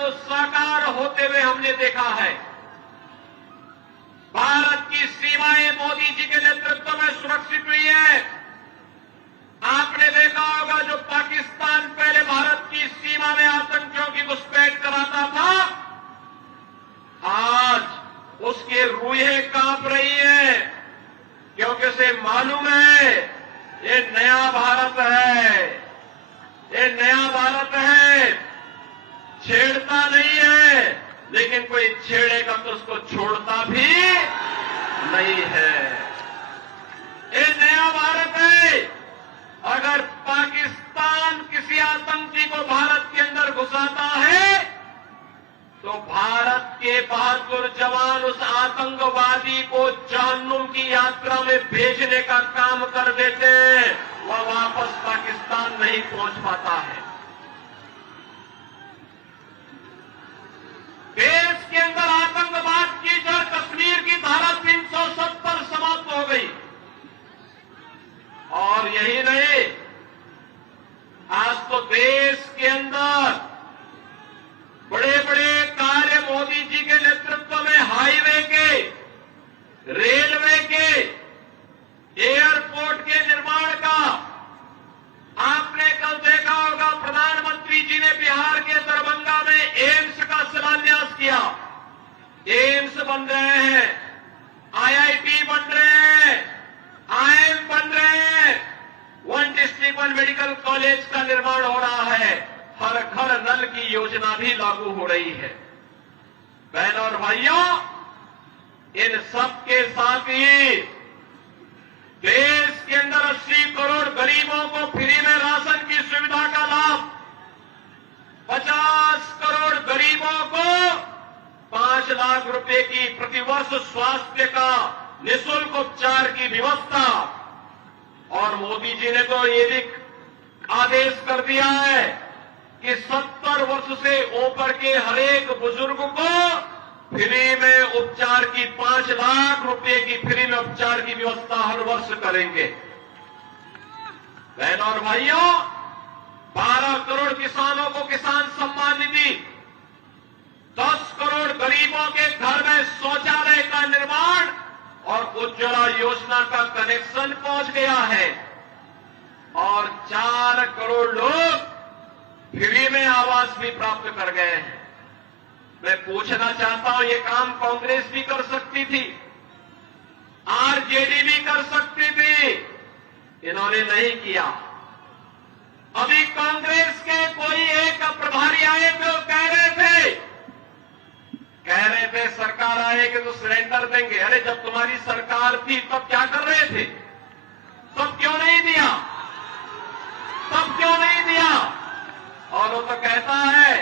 को साकार होते हुए हमने देखा है। भारत की सीमाएं मोदी जी के नेतृत्व में सुरक्षित हुई है। आपने देखा होगा जो पाकिस्तान पहले भारत की सीमा में आतंकियों की घुसपैठ कराता था, आज उसकी रूहें कांप रही है, क्योंकि उसे मालूम है ये नया भारत है, ये नया भारत है। छेड़ता नहीं है, लेकिन कोई छेड़ेगा तो उसको छोड़ता भी नहीं है। ये नया भारत है। अगर पाकिस्तान किसी आतंकी को भारत के अंदर घुसाता है तो भारत के बहादुर जवान उस आतंकवादी को जहन्नुम की यात्रा में भेजने का काम कर देते हैं, वह वापस पाकिस्तान नहीं पहुंच पाता है। देश के अंदर आतंकवाद की जड़ कश्मीर की धारा 370 समाप्त हो गई। और यही नहीं, आज तो देश के अंदर बड़े बड़े कार्य मोदी जी के नेतृत्व में हाईवे के, रेलवे के, एयरपोर्ट के निर्माण का आपने कल देखा होगा। प्रधानमंत्री जी ने बिहार के दरभंगा में एम्स का शिलान्यास किया। एम्स बन रहे हैं, आईआईटी बन रहे हैं, आईएम बन रहे हैं, one district one medical college का निर्माण हो रहा है, हर घर नल की योजना भी लागू हो रही है। बहनों और भाइयों, इन सब के साथ ही देश के अंदर 80 करोड़ गरीबों को फ्री में राशन की सुविधा का लाभ, 50 करोड़ गरीबों को 5 लाख रुपए की प्रतिवर्ष स्वास्थ्य का निःशुल्क उपचार की व्यवस्था। और मोदी जी ने तो ये भी आदेश कर दिया है कि 70 वर्ष से ऊपर के हरेक बुजुर्ग को फ्री में उपचार की 5 लाख रुपए की फ्री में उपचार की व्यवस्था हर वर्ष करेंगे। बहनों और भाइयों, 12 करोड़ किसानों को किसान सम्मान निधि, 10 करोड़ गरीबों के घर में शौचालय का निर्माण और उज्ज्वला योजना का कनेक्शन पहुंच गया है। और 4 करोड़ लोग फ्री में आवास भी प्राप्त कर गए हैं। मैं पूछना चाहता हूं, ये काम कांग्रेस भी कर सकती थी, आरजेडी भी कर सकती थी, इन्होंने नहीं किया। अभी कांग्रेस के कोई एक प्रभारी आए तो कह रहे थे सरकार आएगी तो सिलेंडर देंगे। अरे जब तुम्हारी सरकार थी तब क्या कर रहे थे? तब क्यों नहीं दिया? तब क्यों नहीं दिया? और वो तो कहता है,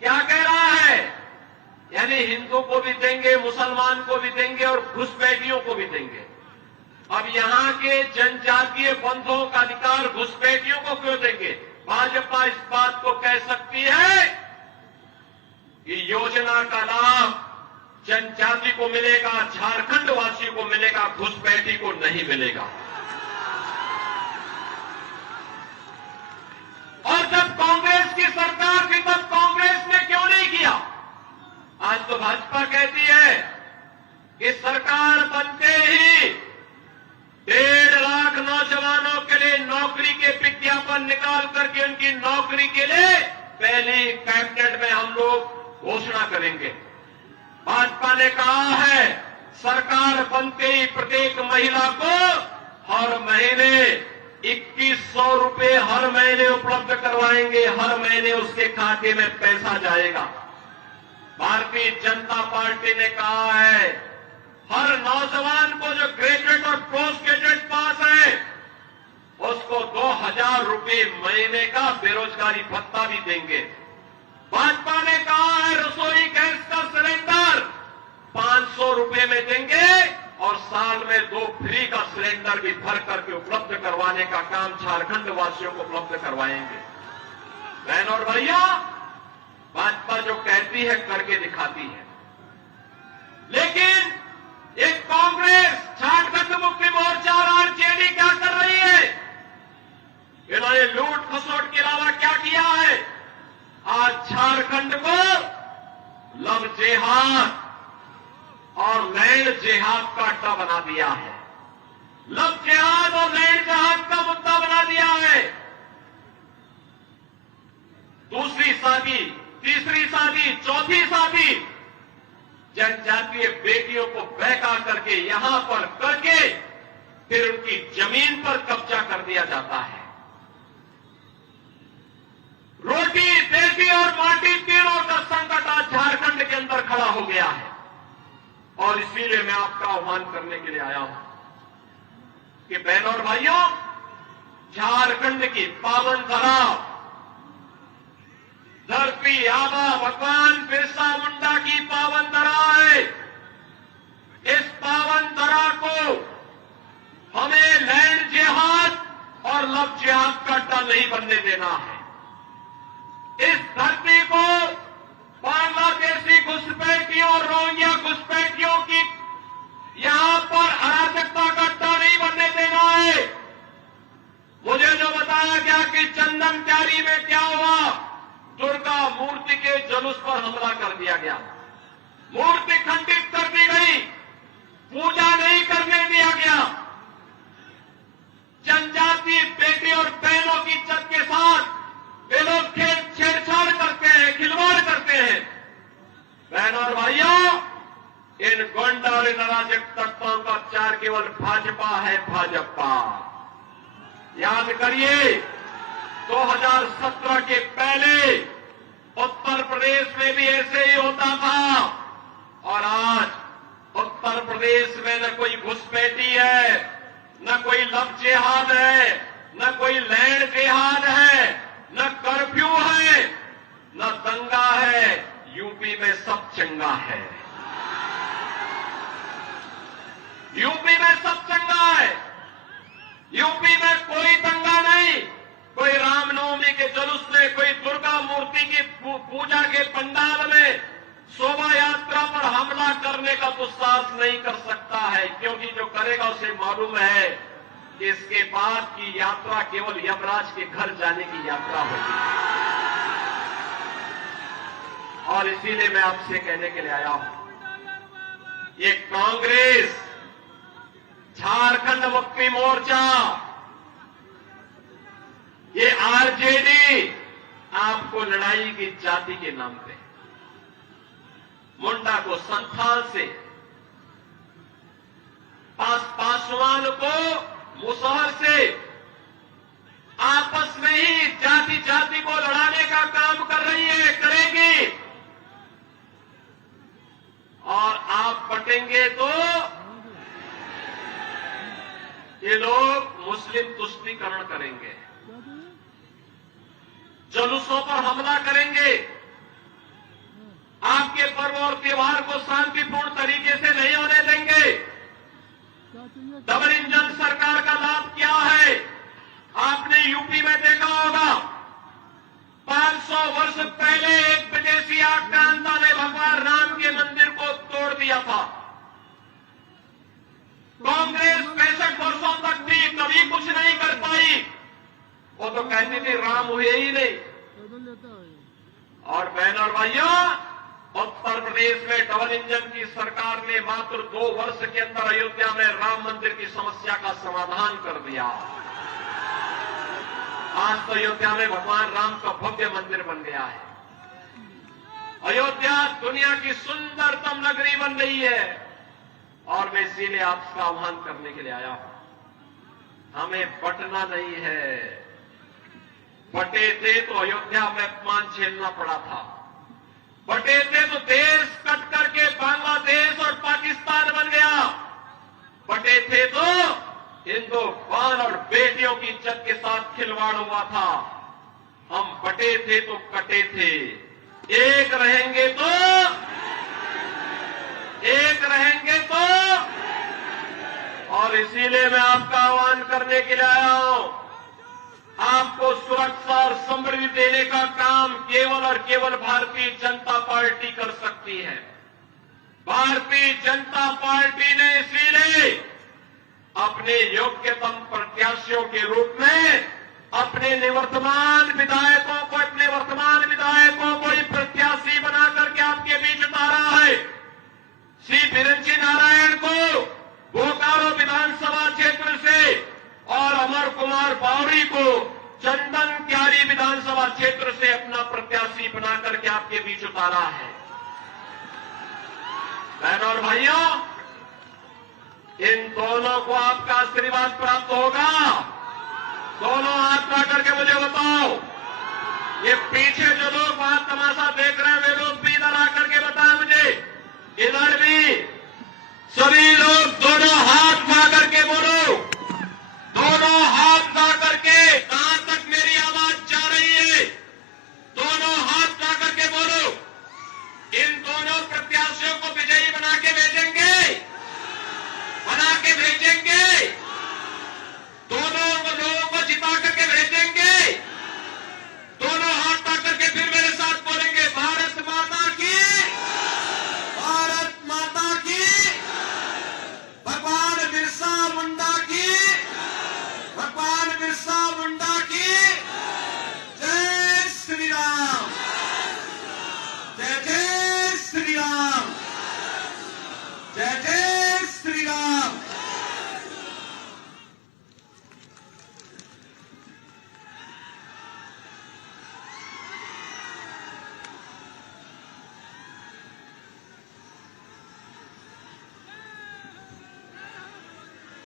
क्या कह रहा है, यानी हिंदू को भी देंगे, मुसलमान को भी देंगे और घुसपैठियों को भी देंगे। अब यहां के जनजातीय बंधुओं का अधिकार घुसपैठियों को क्यों देंगे? भाजपा इस बात को कह सकती है कि योजना का लाभ जनजाति को मिलेगा, झारखंड वासी को मिलेगा, घुसपैठी को नहीं मिलेगा। और जब कांग्रेस की सरकार थी तब कांग्रेस ने क्यों नहीं किया? आज तो भाजपा कहती है कि सरकार बनते ही 1.5 लाख नौजवानों के लिए नौकरी के विज्ञापन निकाल करके उनकी नौकरी के लिए पहली कैबिनेट में हम लोग घोषणा करेंगे। भाजपा ने कहा है सरकार बनते ही प्रत्येक महिला को हर महीने 2100 रुपए हर महीने उपलब्ध करवाएंगे, हर महीने उसके खाते में पैसा जाएगा। भारतीय जनता पार्टी ने कहा है हर नौजवान को जो ग्रेजुएट और पोस्ट ग्रेजुएट पास है उसको 2000 रुपए महीने का बेरोजगारी भत्ता भी देंगे। भाजपा ने कहा है रसोई गैस का सिलेंडर 500 रुपए में देंगे और साल में 2 फ्री का सिलेंडर भी भर करके उपलब्ध करवाने का काम झारखंड वासियों को उपलब्ध करवाएंगे। बहनों और भैया, भाजपा जो कहती है करके दिखाती है। लेकिन एक कांग्रेस, झारखंड मुक्ति मोर्चा और आरजेडी क्या कर रही है? इन्होंने लूट खसोट के अलावा क्या किया है? आज झारखंड को लव जेहाद और लैंड जेहाद का अड्डा बना दिया है। लव जेहाद और लैंड जेहाद का मुद्दा बना दिया है। दूसरी शादी, तीसरी शादी, चौथी शादी जनजातीय बेटियों को बहका करके यहां पर करके फिर उनकी जमीन पर कब्जा कर दिया जाता है। रोटी, देशी और माटी तीनों का संकट आज झारखंड के अंदर खड़ा हो गया है। और इसीलिए मैं आपका आह्वान करने के लिए आया हूं कि बहनों और भाइयों, झारखंड की पावन धरा, धरती आबा भगवान बिरसा मुंडा की पावन धरा है। इस पावन धरा को हमें लैंड जिहाद और लव जिहाद का अड्डा नहीं बनने देना है। इस धरती को बांग्लादेशी घुसपैठियों और रोहिंग्या घुसपैठियों की यहां पर अराजकता का अड्डा नहीं बनने देना है। मुझे जो बताया गया कि चंदन क्यारी में क्या हुआ, दुर्गा मूर्ति के जुलूस पर हमला कर दिया गया, मूर्ति खंडित कर दी गई, पूजा नहीं करने दिया गया। जनजातीय बेटी और बहनों की इज्जत के साथ वे लोग छेड़छाड़ करते हैं, खिलवाड़ करते हैं। बहनों और भाइयों, इन गोंडा और इन अराजक तत्वों का चार केवल भाजपा है, भाजपा। याद करिए 2017 के पहले उत्तर प्रदेश में भी ऐसे ही होता था। और आज उत्तर प्रदेश में न कोई घुसपैठी है, न कोई लव जिहाद है, न कोई लैंड जिहाद है, न कर्फ्यू है, न दंगा है। यूपी में सब चंगा है। यूपी में सब चंगा है। यूपी में कोई दंगा नहीं, कोई रामनवमी के जुलूस में, कोई दुर्गा मूर्ति की पूजा के पंडाल में शोभा यात्रा पर हमला करने का दुस्साहस नहीं कर सकता है, क्योंकि जो करेगा उसे मालूम है कि इसके बाद की यात्रा केवल यमराज के घर जाने की यात्रा होगी। और इसीलिए मैं आपसे कहने के लिए आया हूं, ये कांग्रेस, झारखंड मुक्ति मोर्चा, ये आरजेडी आपको लड़ाई की जाति के नाम पे, मुंडा को संथाल से, पासवान को मुसहर से आपस में ही जाति जाति को लड़ाने का काम कर रही है, करेगी। और आप बटेंगे तो ये लोग मुस्लिम तुष्टीकरण करेंगे, जुलूसों पर हमला करेंगे, आपके पर्व और त्योहार को शांतिपूर्ण तरीके से नहीं होने देंगे। डबल इंजन सरकार का लाभ क्या है, आपने यूपी में देखा होगा। 500 वर्ष पहले एक विदेशी आक्रांता ने भगवान राम के मंदिर को तोड़ दिया था। कांग्रेस 65 वर्षों तक थी, कभी कुछ नहीं कर पाई। वो तो कहती थी राम हुए ही नहीं। और बहन और भाइयों, उत्तर प्रदेश में डबल इंजन की सरकार ने मात्र 2 वर्ष के अंदर अयोध्या में राम मंदिर की समस्या का समाधान कर दिया। आज तो अयोध्या में भगवान राम का भव्य मंदिर बन गया है। अयोध्या दुनिया की सुंदरतम नगरी बन रही है। और मैं इसीलिए आपका आह्वान करने के लिए आया हूं, हमें बटना नहीं है। बटे थे तो अयोध्या में अपमान झेलना पड़ा था, बटे थे तो देश कट करके बांग्लादेश और पाकिस्तान बन गया, बटे थे तो हिंदुस्तान और बेटियों की इज्जत के साथ खिलवाड़ हुआ था। हम बटे थे तो कटे थे, एक रहेंगे तो, एक रहेंगे तो। और इसीलिए मैं आपका आह्वान करने के लिए आया हूं, आपको सुरक्षा और समृद्धि देने का काम केवल और केवल भारतीय जनता पार्टी कर सकती है। भारतीय जनता पार्टी ने इसीलिए अपने योग्यतम प्रत्याशियों के रूप में अपने वर्तमान विधायकों उतारा है। बहनों और भाइयों, इन दोनों को आपका आशीर्वाद प्राप्त होगा। दोनों हाथ उठा करके मुझे बताओ, ये पीछे